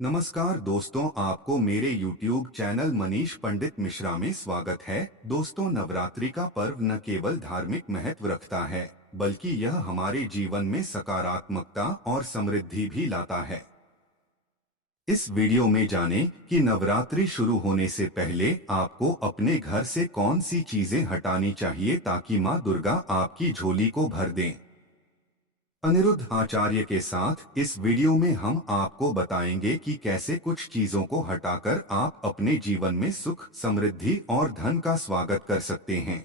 नमस्कार दोस्तों, आपको मेरे YouTube चैनल मनीष पंडित मिश्रा में स्वागत है। दोस्तों, नवरात्रि का पर्व न केवल धार्मिक महत्व रखता है, बल्कि यह हमारे जीवन में सकारात्मकता और समृद्धि भी लाता है। इस वीडियो में जानें कि नवरात्रि शुरू होने से पहले आपको अपने घर से कौन सी चीजें हटानी चाहिए ताकि मां दुर्गा आपकी झोली को भर दें। अनिरुद्ध आचार्य के साथ इस वीडियो में हम आपको बताएंगे कि कैसे कुछ चीजों को हटाकर आप अपने जीवन में सुख, समृद्धि और धन का स्वागत कर सकते हैं।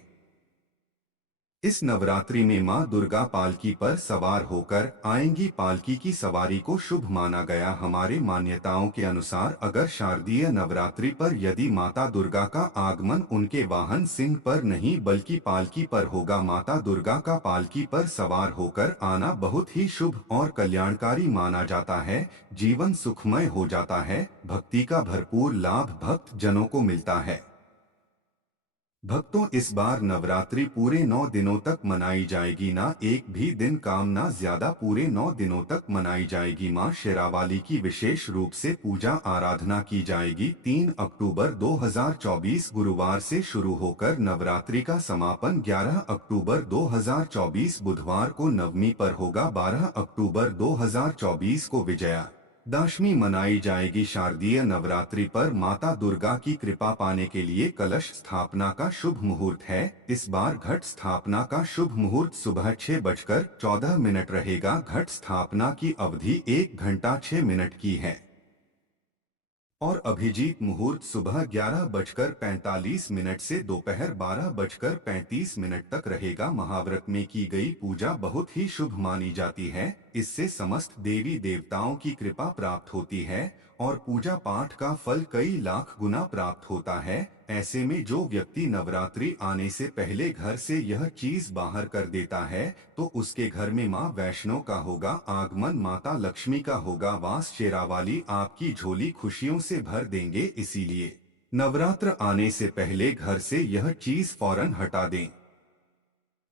इस नवरात्रि में मां दुर्गा पालकी पर सवार होकर आएंगी। पालकी की सवारी को शुभ माना गया। हमारे मान्यताओं के अनुसार अगर शारदीय नवरात्रि पर यदि माता दुर्गा का आगमन उनके वाहन सिंह पर नहीं बल्कि पालकी पर होगा, माता दुर्गा का पालकी पर सवार होकर आना बहुत ही शुभ और कल्याणकारी माना जाता है। जीवन सुखमय हो जाता है। भक्ति का भरपूर लाभ भक्त जनों को मिलता है। भक्तों, इस बार नवरात्रि पूरे 9 दिनों तक मनाई जाएगी, ना एक भी दिन काम, ना ज्यादा, पूरे 9 दिनों तक मनाई जाएगी। मां शेरावाली की विशेष रूप से पूजा आराधना की जाएगी। 3 अक्टूबर 2024 गुरुवार से शुरू होकर नवरात्रि का समापन 11 अक्टूबर 2024 बुधवार को नवमी पर होगा। 12 अक्टूबर 2024 को विजया दशमी मनाई जाएगी। शारदीय नवरात्रि पर माता दुर्गा की कृपा पाने के लिए कलश स्थापना का शुभ मुहूर्त है। इस बार घट स्थापना का शुभ मुहूर्त सुबह 6:14 रहेगा। घट स्थापना की अवधि 1 घंटा 6 मिनट की है और अभिजीत मुहूर्त सुबह 11:45 से दोपहर 12:35 तक रहेगा। महाव्रत में की गई पूजा बहुत ही शुभ मानी जाती है। इससे समस्त देवी देवताओं की कृपा प्राप्त होती है और पूजा पाठ का फल कई लाख गुना प्राप्त होता है। ऐसे में जो व्यक्ति नवरात्रि आने से पहले घर से यह चीज बाहर कर देता है तो उसके घर में मां वैष्णो का होगा आगमन, माता लक्ष्मी का होगा वास। शेरावाली आपकी झोली खुशियों से भर देंगे। इसीलिए नवरात्र आने से पहले घर से यह चीज फौरन हटा दें।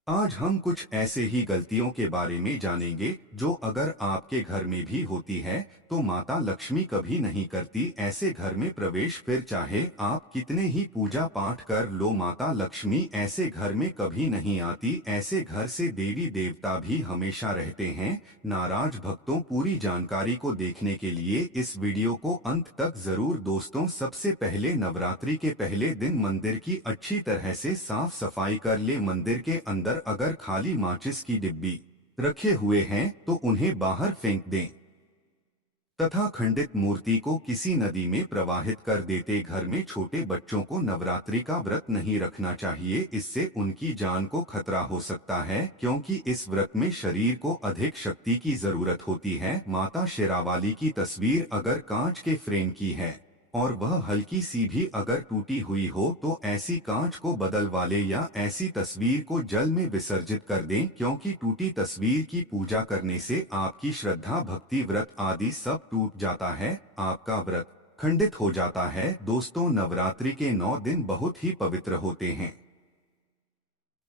आज हम कुछ ऐसे ही गलतियों के बारे में जानेंगे जो अगर आपके घर में भी होती है तो माता लक्ष्मी कभी नहीं करती ऐसे घर में प्रवेश। फिर चाहे आप कितने ही पूजा पाठ कर लो, माता लक्ष्मी ऐसे घर में कभी नहीं आती। ऐसे घर से देवी देवता भी हमेशा रहते हैं नाराज। भक्तों, पूरी जानकारी को देखने के लिए इस वीडियो को अंत तक जरूर। दोस्तों, सबसे पहले नवरात्रि के पहले दिन मंदिर की अच्छी तरह से साफ सफाई कर ले। मंदिर के अंदर अगर खाली माचिस की डिब्बी रखे हुए हैं तो उन्हें बाहर फेंक दें तथा खंडित मूर्ति को किसी नदी में प्रवाहित कर देते। घर में छोटे बच्चों को नवरात्रि का व्रत नहीं रखना चाहिए, इससे उनकी जान को खतरा हो सकता है क्योंकि इस व्रत में शरीर को अधिक शक्ति की जरूरत होती है। माता शेरावाली की तस्वीर अगर कांच के फ्रेम की है और वह हल्की सी भी अगर टूटी हुई हो तो ऐसी कांच को बदलवा ले या ऐसी तस्वीर को जल में विसर्जित कर दें क्योंकि टूटी तस्वीर की पूजा करने से आपकी श्रद्धा, भक्ति, व्रत आदि सब टूट जाता है, आपका व्रत खंडित हो जाता है। दोस्तों, नवरात्रि के 9 दिन बहुत ही पवित्र होते हैं।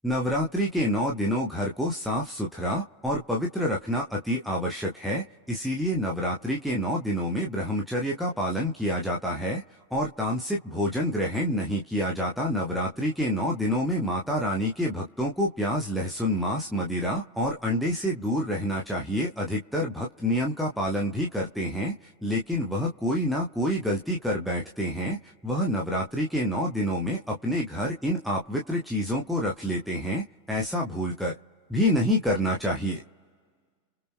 नवरात्रि के 9 दिनों घर को साफ सुथरा और पवित्र रखना अति आवश्यक है। इसीलिए नवरात्रि के 9 दिनों में ब्रह्मचर्य का पालन किया जाता है और तामसिक भोजन ग्रहण नहीं किया जाता। नवरात्रि के 9 दिनों में माता रानी के भक्तों को प्याज, लहसुन, मांस, मदिरा और अंडे से दूर रहना चाहिए। अधिकतर भक्त नियम का पालन भी करते हैं लेकिन वह कोई ना कोई गलती कर बैठते हैं। वह नवरात्रि के 9 दिनों में अपने घर इन अपवित्र चीजों को रख लेते हैं। ऐसा भूलकर भी नहीं करना चाहिए।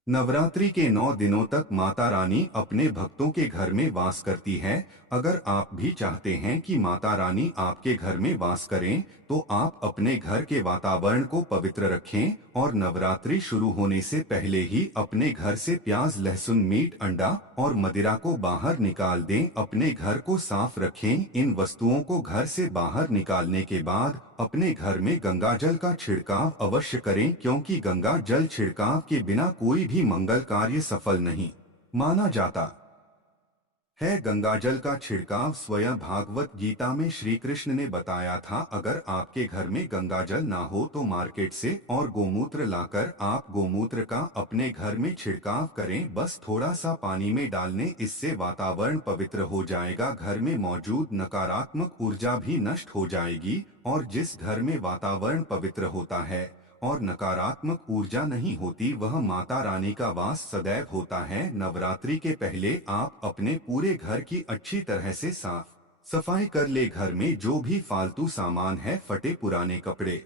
नवरात्रि के 9 दिनों तक माता रानी अपने भक्तों के घर में वास करती है। अगर आप भी चाहते हैं कि माता रानी आपके घर में वास करें तो आप अपने घर के वातावरण को पवित्र रखें और नवरात्रि शुरू होने से पहले ही अपने घर से प्याज, लहसुन, मीट, अंडा और मदिरा को बाहर निकाल दें। अपने घर को साफ रखें। इन वस्तुओं को घर से बाहर निकालने के बाद अपने घर में गंगा जल का छिड़काव अवश्य करें क्योंकि गंगा जल छिड़काव के बिना कोई भी मंगल कार्य सफल नहीं माना जाता। है। गंगाजल का छिड़काव स्वयं भागवत गीता में श्री कृष्ण ने बताया था। अगर आपके घर में गंगाजल ना हो तो मार्केट से और गोमूत्र लाकर आप गोमूत्र का अपने घर में छिड़काव करें, बस थोड़ा सा पानी में डालने। इससे वातावरण पवित्र हो जाएगा, घर में मौजूद नकारात्मक ऊर्जा भी नष्ट हो जाएगी। और जिस घर में वातावरण पवित्र होता है और नकारात्मक ऊर्जा नहीं होती, वह माता रानी का वास सदैव होता है। नवरात्रि के पहले आप अपने पूरे घर की अच्छी तरह से साफ सफाई कर ले। घर में जो भी फालतू सामान है, फटे पुराने कपड़े,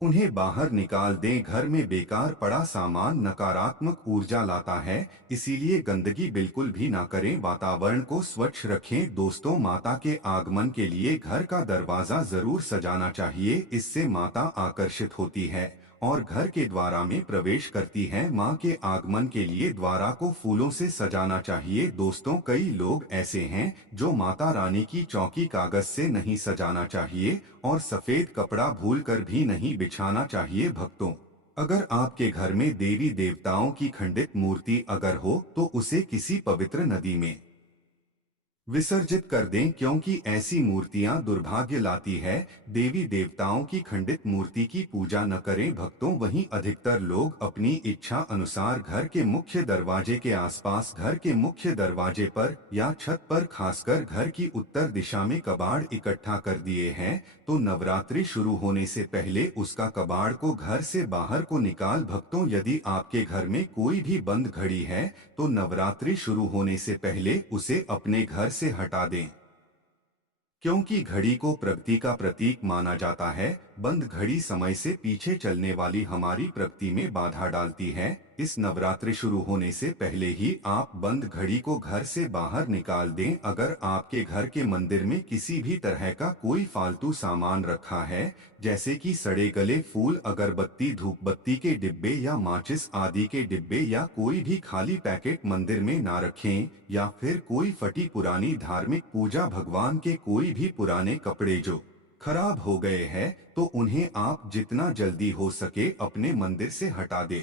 उन्हें बाहर निकाल दें। घर में बेकार पड़ा सामान नकारात्मक ऊर्जा लाता है, इसीलिए गंदगी बिल्कुल भी ना करें। वातावरण को स्वच्छ रखें। दोस्तों, माता के आगमन के लिए घर का दरवाजा जरूर सजाना चाहिए, इससे माता आकर्षित होती है और घर के द्वारा में प्रवेश करती है। माँ के आगमन के लिए द्वारा को फूलों से सजाना चाहिए। दोस्तों, कई लोग ऐसे हैं जो माता रानी की चौकी कागज से नहीं सजाना चाहिए और सफेद कपड़ा भूलकर भी नहीं बिछाना चाहिए। भक्तों, अगर आपके घर में देवी देवताओं की खंडित मूर्ति अगर हो तो उसे किसी पवित्र नदी में विसर्जित कर दें, क्योंकि ऐसी मूर्तियां दुर्भाग्य लाती है। देवी देवताओं की खंडित मूर्ति की पूजा न करें। भक्तों, वहीं अधिकतर लोग अपनी इच्छा अनुसार घर के मुख्य दरवाजे के आसपास, घर के मुख्य दरवाजे पर या छत पर, खासकर घर की उत्तर दिशा में कबाड़ इकट्ठा कर दिए हैं। तो नवरात्रि शुरू होने से पहले उसका कबाड़ को घर से बाहर को निकाल। भक्तों, यदि आपके घर में कोई भी बंद घड़ी है तो नवरात्रि शुरू होने से पहले उसे अपने घर से हटा दें, क्योंकि घड़ी को प्रगति का प्रतीक माना जाता है। बंद घड़ी समय से पीछे चलने वाली हमारी प्रगति में बाधा डालती है। इस नवरात्रि शुरू होने से पहले ही आप बंद घड़ी को घर से बाहर निकाल दें। अगर आपके घर के मंदिर में किसी भी तरह का कोई फालतू सामान रखा है, जैसे कि सड़े गले फूल, अगरबत्ती, धूपबत्ती के डिब्बे या माचिस आदि के डिब्बे, या कोई भी खाली पैकेट मंदिर में ना रखें। या फिर कोई फटी पुरानी धार्मिक पूजा, भगवान के कोई भी पुराने कपड़े जो खराब हो गए हैं, तो उन्हें आप जितना जल्दी हो सके अपने मंदिर से हटा दें।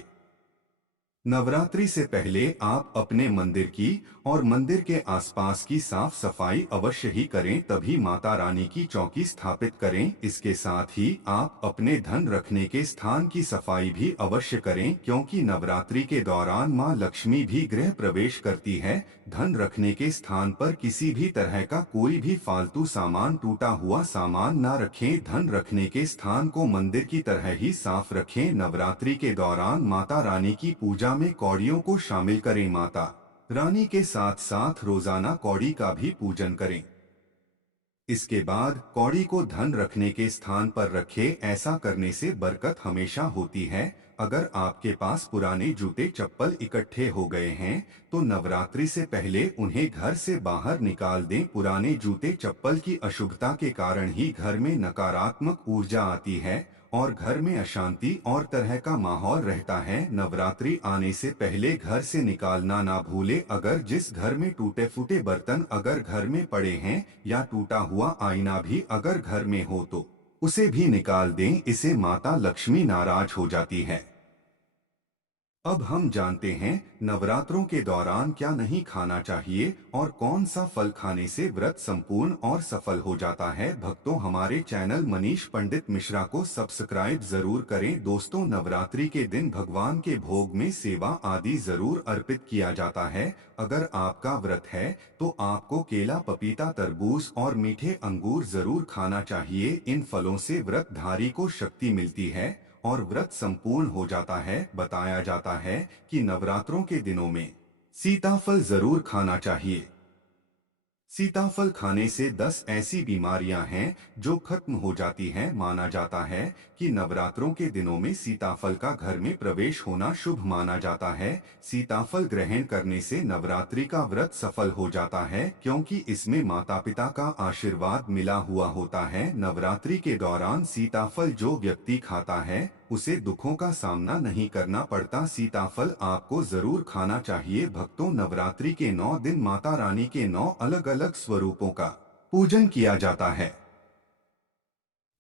नवरात्रि से पहले आप अपने मंदिर की और मंदिर के आसपास की साफ सफाई अवश्य ही करें, तभी माता रानी की चौकी स्थापित करें। इसके साथ ही आप अपने धन रखने के स्थान की सफाई भी अवश्य करें, क्योंकि नवरात्रि के दौरान मां लक्ष्मी भी गृह प्रवेश करती है। धन रखने के स्थान पर किसी भी तरह का कोई भी फालतू सामान, टूटा हुआ सामान ना रखें। धन रखने के स्थान को मंदिर की तरह ही साफ रखें। नवरात्रि के दौरान माता रानी की पूजा में कौड़ियों को शामिल करें। माता रानी के साथ साथ रोजाना कौड़ी का भी पूजन करें। इसके बाद कौड़ी को धन रखने के स्थान पर रखें। ऐसा करने से बरकत हमेशा होती है। अगर आपके पास पुराने जूते चप्पल इकट्ठे हो गए हैं तो नवरात्रि से पहले उन्हें घर से बाहर निकाल दें। पुराने जूते चप्पल की अशुभता के कारण ही घर में नकारात्मक ऊर्जा आती है और घर में अशांति और तरह का माहौल रहता है। नवरात्रि आने से पहले घर से निकालना ना भूले। अगर जिस घर में टूटे फूटे बर्तन अगर घर में पड़े हैं या टूटा हुआ आईना भी अगर घर में हो तो उसे भी निकाल दें, इसे माता लक्ष्मी नाराज हो जाती है। अब हम जानते हैं नवरात्रों के दौरान क्या नहीं खाना चाहिए और कौन सा फल खाने से व्रत संपूर्ण और सफल हो जाता है। भक्तों, हमारे चैनल मनीष पंडित मिश्रा को सब्सक्राइब जरूर करें। दोस्तों, नवरात्रि के दिन भगवान के भोग में सेवा आदि जरूर अर्पित किया जाता है। अगर आपका व्रत है तो आपको केला, पपीता, तरबूज और मीठे अंगूर जरूर खाना चाहिए। इन फलों से व्रतधारी को शक्ति मिलती है और व्रत संपूर्ण हो जाता है। बताया जाता है कि नवरात्रों के दिनों में सीताफल जरूर खाना चाहिए। सीताफल खाने से 10 ऐसी बीमारियां हैं जो खत्म हो जाती हैं। माना जाता है कि नवरात्रों के दिनों में सीताफल का घर में प्रवेश होना शुभ माना जाता है। सीताफल ग्रहण करने से नवरात्रि का व्रत सफल हो जाता है, क्योंकि इसमें माता पिता का आशीर्वाद मिला हुआ होता है। नवरात्रि के दौरान सीताफल जो व्यक्ति खाता है उसे दुखों का सामना नहीं करना पड़ता। सीताफल आपको जरूर खाना चाहिए। भक्तों, नवरात्रि के 9 दिन माता रानी के 9 अलग अलग स्वरूपों का पूजन किया जाता है।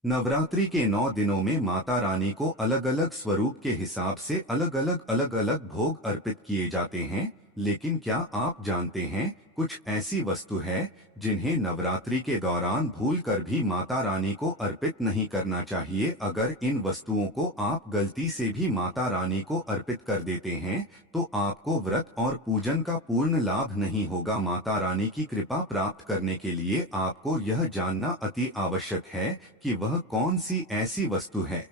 नवरात्रि के 9 दिनों में माता रानी को अलग अलग स्वरूप के हिसाब से अलग अलग भोग अर्पित किए जाते हैं। लेकिन क्या आप जानते हैं कुछ ऐसी वस्तु है जिन्हें नवरात्रि के दौरान भूलकर भी माता रानी को अर्पित नहीं करना चाहिए। अगर इन वस्तुओं को आप गलती से भी माता रानी को अर्पित कर देते हैं तो आपको व्रत और पूजन का पूर्ण लाभ नहीं होगा। माता रानी की कृपा प्राप्त करने के लिए आपको यह जानना अति आवश्यक है कि वह कौन सी ऐसी वस्तु है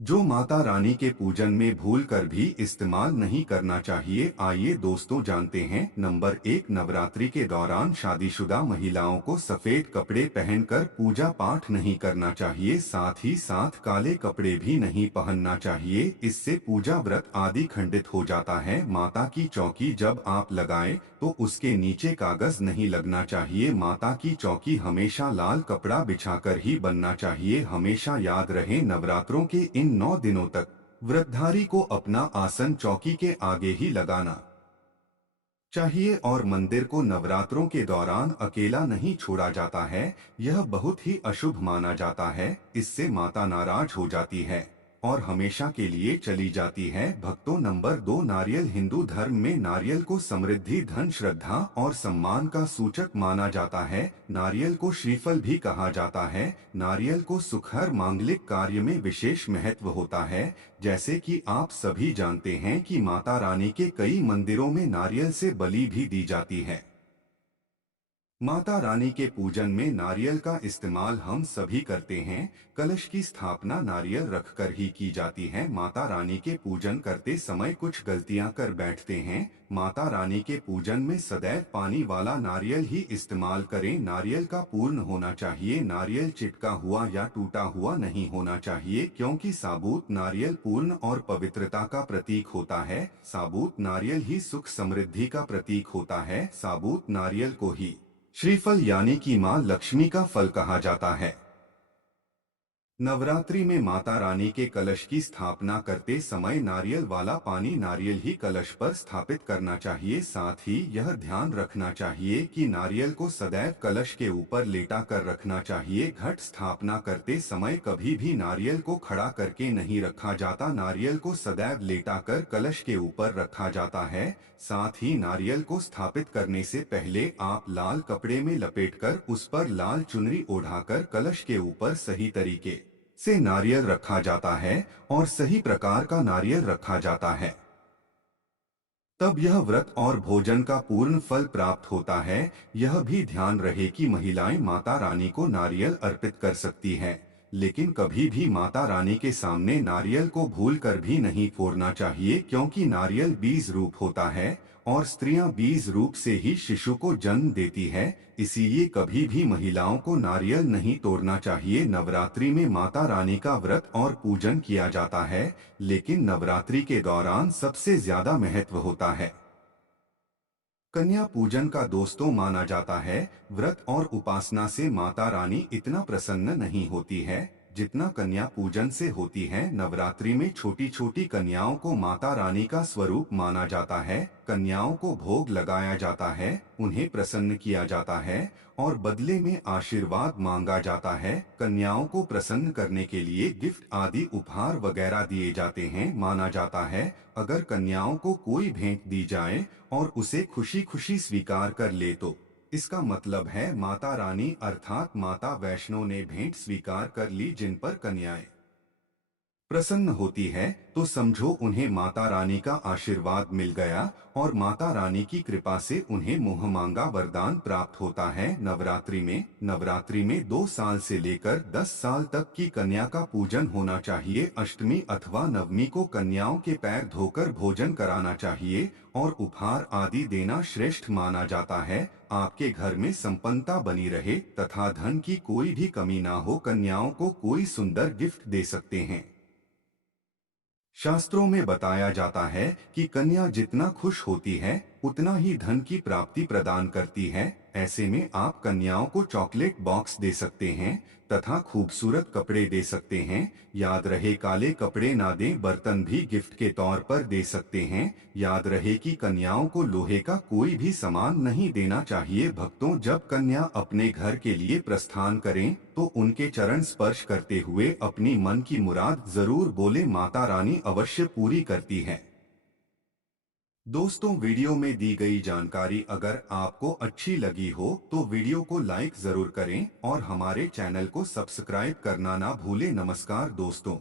जो माता रानी के पूजन में भूलकर भी इस्तेमाल नहीं करना चाहिए। आइए दोस्तों जानते हैं। नंबर 1, नवरात्रि के दौरान शादीशुदा महिलाओं को सफेद कपड़े पहनकर पूजा पाठ नहीं करना चाहिए। साथ ही साथ काले कपड़े भी नहीं पहनना चाहिए, इससे पूजा व्रत आदि खंडित हो जाता है। माता की चौकी जब आप लगाएं तो उसके नीचे कागज नहीं लगना चाहिए। माता की चौकी हमेशा लाल कपड़ा बिछाकर ही बनना चाहिए। हमेशा याद रहे, नवरात्रों के इन 9 दिनों तक व्रतधारी को अपना आसन चौकी के आगे ही लगाना चाहिए और मंदिर को नवरात्रों के दौरान अकेला नहीं छोड़ा जाता है। यह बहुत ही अशुभ माना जाता है। इससे माता नाराज हो जाती है और हमेशा के लिए चली जाती है। भक्तों, नंबर 2, नारियल। हिंदू धर्म में नारियल को समृद्धि, धन, श्रद्धा और सम्मान का सूचक माना जाता है। नारियल को श्रीफल भी कहा जाता है। नारियल को सुखहर मांगलिक कार्य में विशेष महत्व होता है। जैसे कि आप सभी जानते हैं कि माता रानी के कई मंदिरों में नारियल से बलि भी दी जाती है। माता रानी के पूजन में नारियल का इस्तेमाल हम सभी करते हैं। कलश की स्थापना नारियल रखकर ही की जाती है। माता रानी के पूजन करते समय कुछ गलतियां कर बैठते हैं। माता रानी के पूजन में सदैव पानी वाला नारियल ही इस्तेमाल करें। नारियल का पूर्ण होना चाहिए। नारियल चिटका हुआ या टूटा हुआ नहीं होना चाहिए, क्योंकि साबुत नारियल पूर्ण और पवित्रता का प्रतीक होता है। साबुत नारियल ही सुख समृद्धि का प्रतीक होता है। साबुत नारियल को ही श्रीफल यानी कि मां लक्ष्मी का फल कहा जाता है। नवरात्रि में माता रानी के कलश की स्थापना करते समय नारियल वाला पानी नारियल ही कलश पर स्थापित करना चाहिए। साथ ही यह ध्यान रखना चाहिए कि नारियल को सदैव कलश के ऊपर लेटा कर रखना चाहिए। घट स्थापना करते समय कभी भी नारियल को खड़ा करके नहीं रखा जाता। नारियल को सदैव लेटा कर कलश के ऊपर रखा जाता है। साथ ही नारियल को स्थापित करने से पहले आप लाल कपड़े में लपेटकर उस पर लाल चुनरी ओढ़ाकर कलश के ऊपर सही तरीके से नारियल रखा जाता है और सही प्रकार का नारियल रखा जाता है। तब यह व्रत और भोजन का पूर्ण फल प्राप्त होता है। यह भी ध्यान रहे कि महिलाएं माता रानी को नारियल अर्पित कर सकती हैं, लेकिन कभी भी माता रानी के सामने नारियल को भूलकर भी नहीं फोड़ना चाहिए, क्योंकि नारियल बीज रूप होता है और स्त्रियां बीज रूप से ही शिशु को जन्म देती है। इसीलिए कभी भी महिलाओं को नारियल नहीं तोड़ना चाहिए। नवरात्रि में माता रानी का व्रत और पूजन किया जाता है, लेकिन नवरात्रि के दौरान सबसे ज्यादा महत्व होता है कन्या पूजन का। दोस्तों, माना जाता है व्रत और उपासना से माता रानी इतना प्रसन्न नहीं होती है जितना कन्या पूजन से होती है। नवरात्रि में छोटी छोटी कन्याओं को माता रानी का स्वरूप माना जाता है। कन्याओं को भोग लगाया जाता है, उन्हें प्रसन्न किया जाता है और बदले में आशीर्वाद मांगा जाता है। कन्याओं को प्रसन्न करने के लिए गिफ्ट आदि उपहार वगैरह दिए जाते हैं। माना जाता है अगर कन्याओं को कोई भेंट दी जाए और उसे खुशी खुशी स्वीकार कर ले तो इसका मतलब है माता रानी अर्थात माता वैष्णो ने भेंट स्वीकार कर ली। जिन पर कन्याएं प्रसन्न होती है तो समझो उन्हें माता रानी का आशीर्वाद मिल गया और माता रानी की कृपा से उन्हें मुँह मांगा वरदान प्राप्त होता है। नवरात्रि में 2 साल से लेकर 10 साल तक की कन्या का पूजन होना चाहिए। अष्टमी अथवा नवमी को कन्याओं के पैर धोकर भोजन कराना चाहिए और उपहार आदि देना श्रेष्ठ माना जाता है। आपके घर में संपन्नता बनी रहे तथा धन की कोई भी कमी ना हो, कन्याओं को कोई सुंदर गिफ्ट दे सकते हैं। शास्त्रों में बताया जाता है कि कन्या जितना खुश होती है उतना ही धन की प्राप्ति प्रदान करती है। ऐसे में आप कन्याओं को चॉकलेट बॉक्स दे सकते हैं तथा खूबसूरत कपड़े दे सकते हैं। याद रहे काले कपड़े ना दें, बर्तन भी गिफ्ट के तौर पर दे सकते हैं। याद रहे कि कन्याओं को लोहे का कोई भी सामान नहीं देना चाहिए। भक्तों, जब कन्या अपने घर के लिए प्रस्थान करें तो उनके चरण स्पर्श करते हुए अपनी मन की मुराद जरूर बोले, माता रानी अवश्य पूरी करती है। दोस्तों, वीडियो में दी गई जानकारी अगर आपको अच्छी लगी हो तो वीडियो को लाइक जरूर करें और हमारे चैनल को सब्सक्राइब करना ना भूलें। नमस्कार दोस्तों।